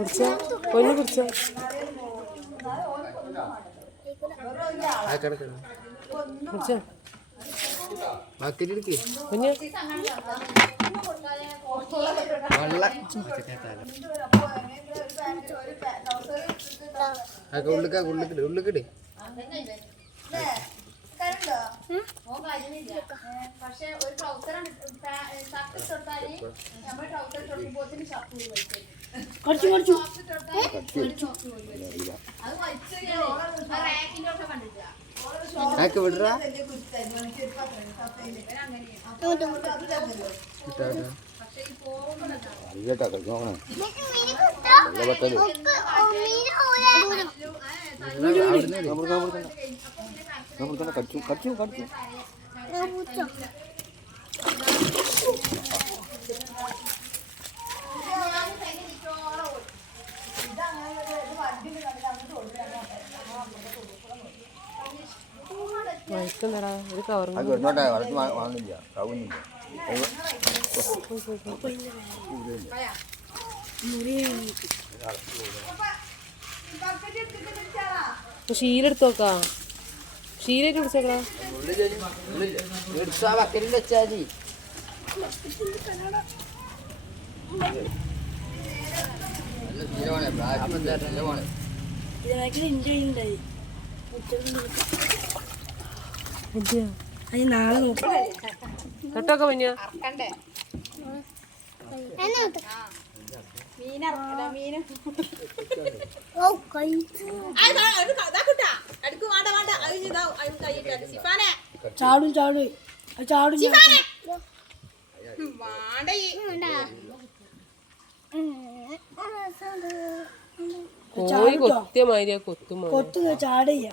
പിടിച്ചോ പൊന്നു പിടിച്ചോ പിടിച്ചോ കുഞ്ഞ് ഉള്ളിക്കിട് പക്ഷെ ഒരു ട്രൗസർ വിടറാ കടിച്ചു വയസ്സെന്താടാ ഒരു കവർ വാങ്ങില്ല കവുന്നില്ല ഷീലെടുത്ത് നോക്കാ ഷീലേക്ക് പിടിച്ചേക്കടാ ബക്കറ്റിൽ വെച്ചാ മതി നാളെ നോക്കാം തൊട്ടൊക്കെ പഞ്ഞ ചാടും ചാടും ചാടും കോഴി കൊത്തിയ മാതിരിയാ കൊത്തുമ്പോ കൊത്തുക ചാടയ്യ